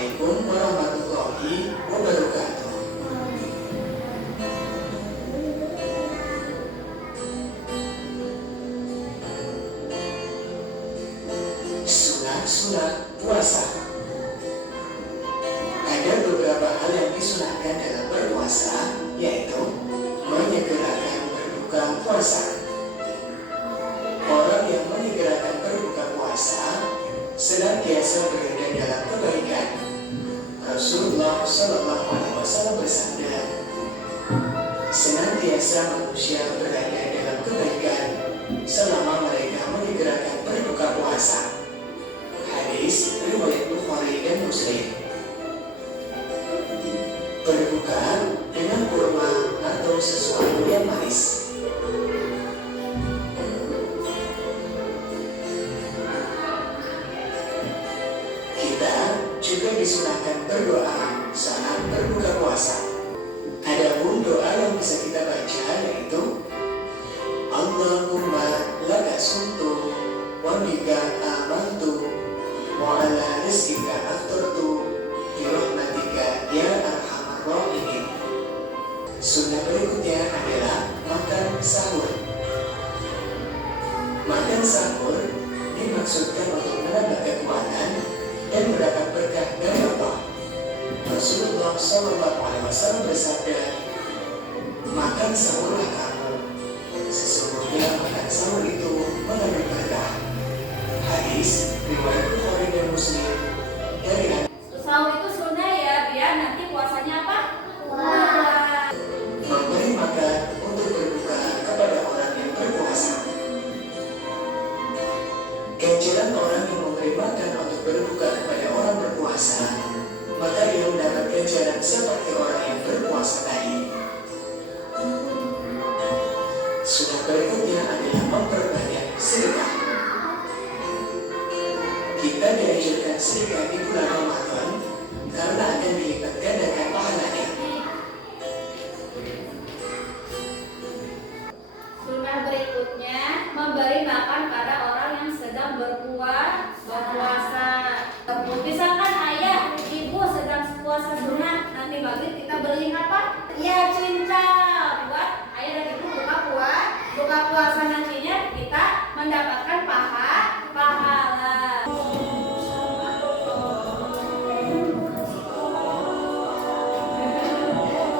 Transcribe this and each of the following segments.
Assalamualaikum warahmatullahi wabarakatuh. Sunat-sunat puasa. Ada beberapa hal yang disunahkan dalam berpuasa, yaitu menyegerakan berbuka puasa. Orang yang menyegerakan berbuka puasa senantiasa berada dalam kebaikan. Rasulullah SAW bersabda, senantiasa manusia berada dalam kebaikan selama mereka menyegerakan berbuka puasa. Hadis riwayat Bukhari dan Muslim. Berbuka dengan kurma atau sesuatu yang manis. Kita juga disunahkan berdoa saat berbuka puasa. Adapun doa yang bisa kita baca yaitu Allahumma laka sumtu wa bika amantu wa ala rizkika aftartu bi rahmatika ya arhamar rahimin. Sunnah berikutnya adalah makan sahur. Makan sahur dimaksudkan untuk menambah kekuatan dan mendapat berkah dari Allah. Rasulullah SAW bersabda, makan sahurlah kamu, sesungguhnya makan sahur itu mengandung berkah. Hadis riwayat Bukhari dan Muslim dari sahur itu sunnah ya, biar nanti puasanya apa? Wah. Memberi makan untuk berbuka kepada orang yang berpuasa. Ganjaran orang yang memberi makan untuk berbuka kepada orang berpuasa, maka ia mendapat ganjaran seperti orang yang berpuasa tadi. Sunnah berikutnya adalah memperbanyak sedekah. Kita diajarkan sedekah di bulan Ramadan karena akan dilipat gandakan pahalanya. Sunnah berikutnya memberi makan pada orang yang sedang berpuasa. Misalkan ayah, ibu sedang puasa sunat, nanti maghrib kita beliin apa? Ya cinta buat ayah dan ibu buka puasa nantinya kita mendapatkan pahala.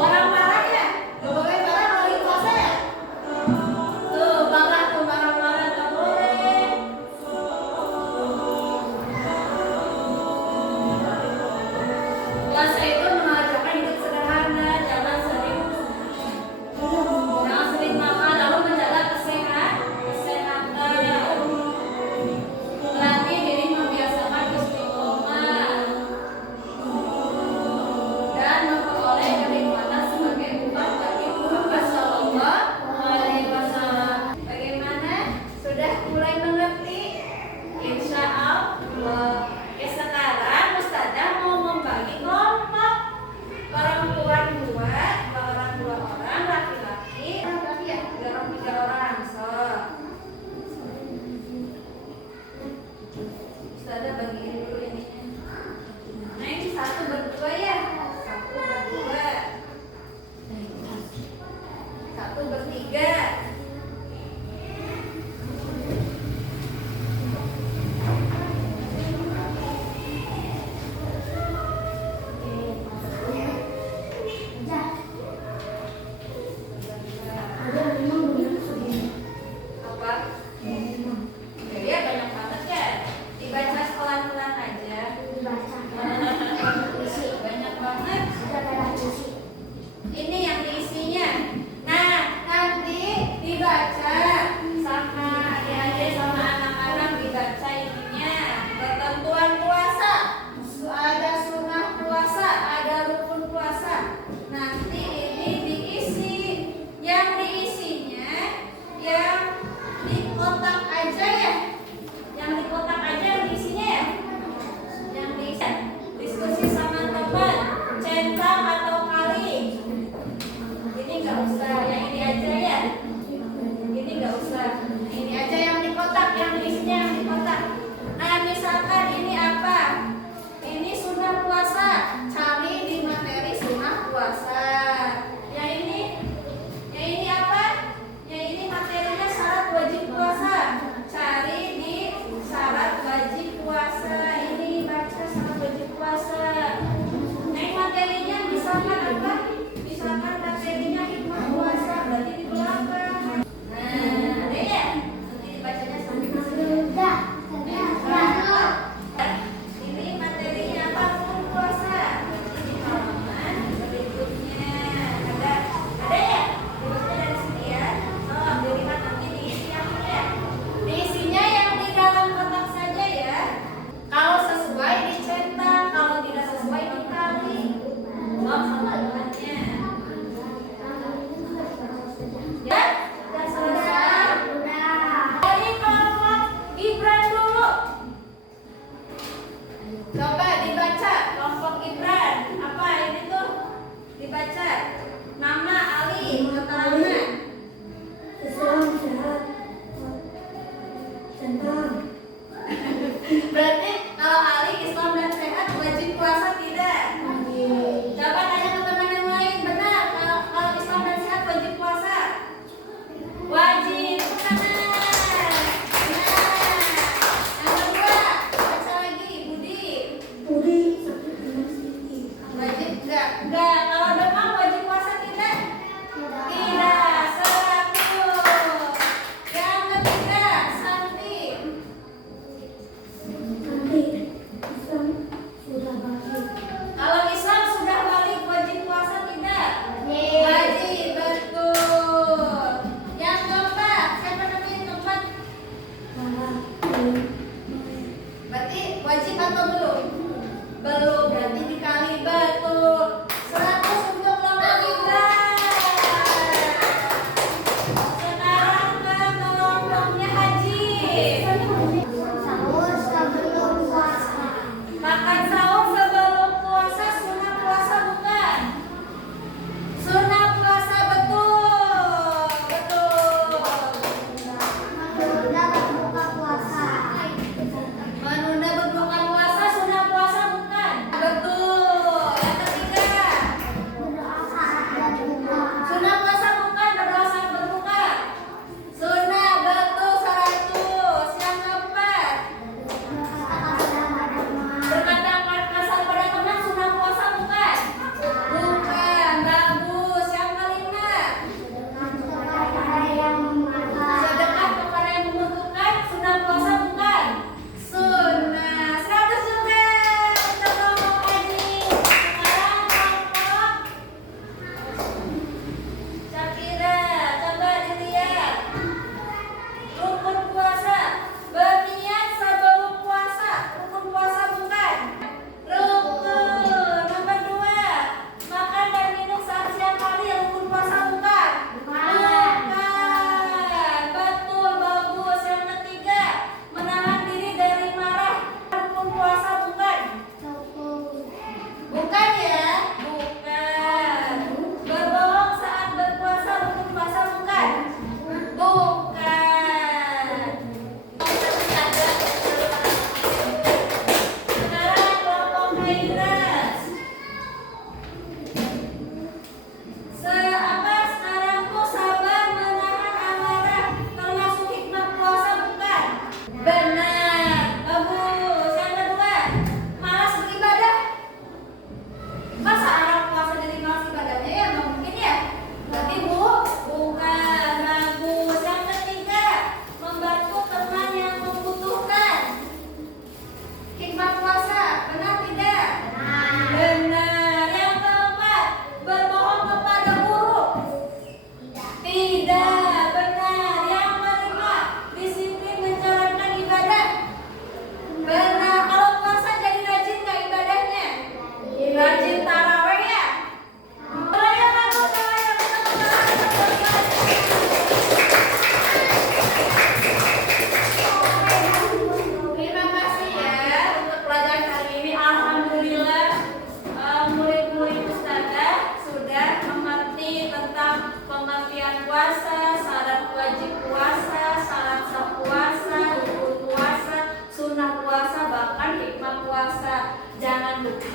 Orang marah ya? Boleh marah lagi puasa ya? Tuh marah tak boleh. Puasa itu mengajarkan hidup sederhana, jangan sering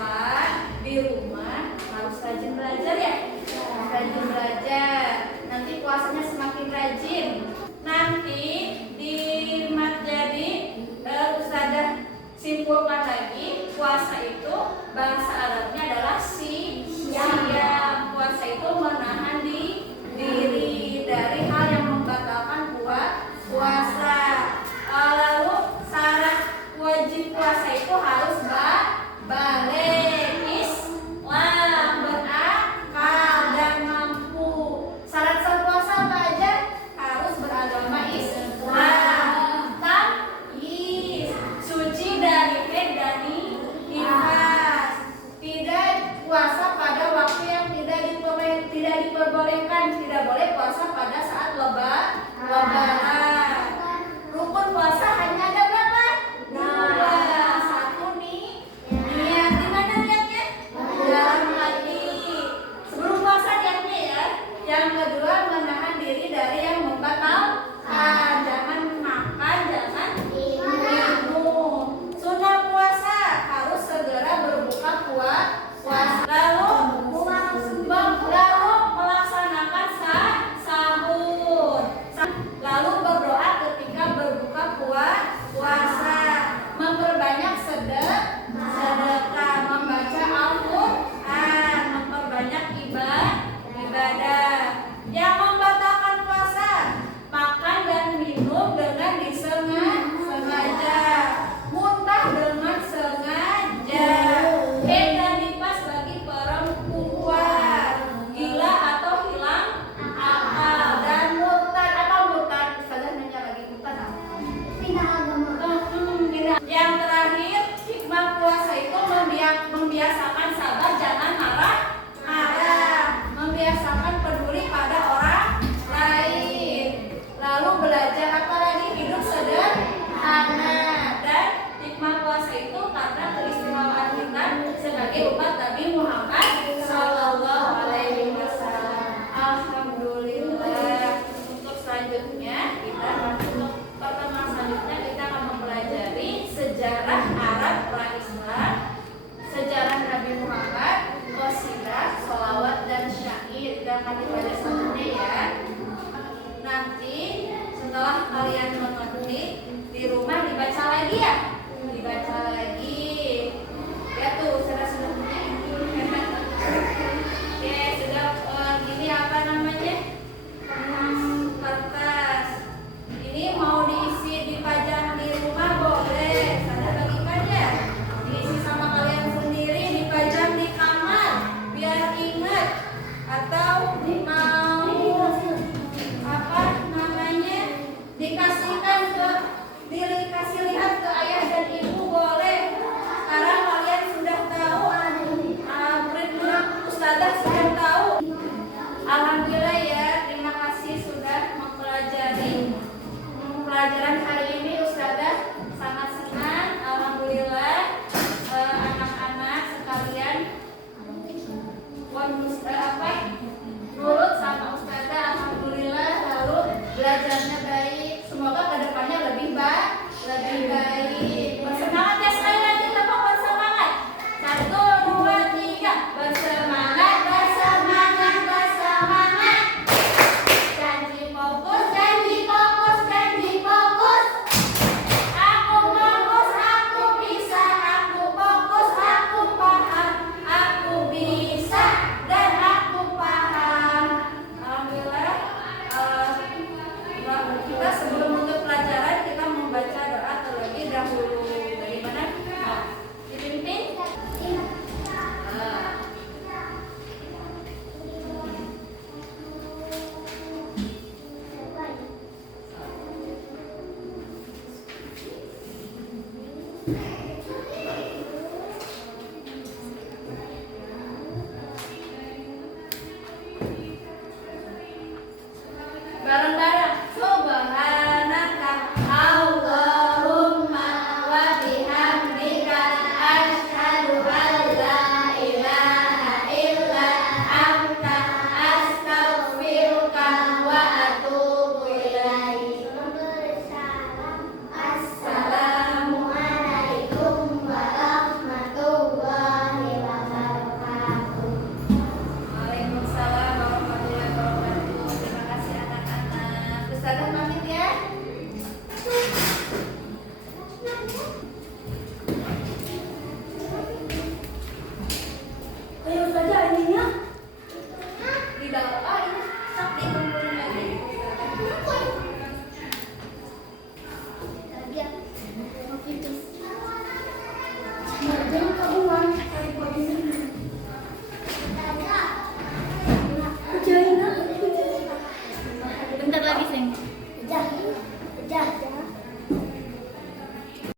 Ikhwan di rumah harus rajin belajar ya, rajin belajar. Nanti puasanya semakin rajin. Nanti di materi Ustazah simpulkan lagi, puasa itu bahasa Arabnya adalah siam. Puasa itu menahan diri dari hal yang membatalkan puasa. Lalu syarat wajib puasa itu harus balik, Islam, berakal dan mampu. Syarat sah puasa apa aja? Harus beragama Islam, tamyiz, suci dari haid dan nifas, tidak puasa pada waktu yang tidak diperbolehkan, tidak boleh puasa pada saat lebaran. Rukun puasa hanya ada berapa? 2. Satu nih, niat. Di mana niatnya? Dalam hati. Sebelum puasa niatnya ya. Yang kedua, menahan diri dari yang membatalkan. Jangan makan, jangan minum. Sunnah puasa harus segera berbuka puasa. Lalu melaksanakan sahur. Lalu berdoa ketika berbuka puasa, memperbanyak sedekah, membaca Al-Quran, memperbanyak ibadah. Yang membatalkan puasa, makan dan minum dengan disengaja, muntah dengan sengaja, haid dan nifas bagi perempuan, gila atau hilang akal, dan murtad. Apa murtad? Ustazah nanya lagi, murtad apa? Pindah agama. Yang terakhir, hikmah puasa itu membiasakan sabar, jangan marah, membiasakan peduli pada orang lain. Lalu belajar apa lagi? Hidup sederhana. Dan hikmah puasa itu karena keistimewaan kita sebagai umat Nabi Muhammad Sallallahu Alaihi Wasallam. Alhamdulillah. Untuk selanjutnya untuk pertemuan selanjutnya kita akan mempelajari sejarah Arab pra-Islam, sejarah Nabi Muhammad, qasidah, sholawat dan syair. Kita akan dipelajari selanjutnya ya. Nanti setelah kalian mengerti, di rumah dibaca lagi ya, dibaca lagi. Ya tuh, sudah punya ini. Jangan keluar, cari polisi.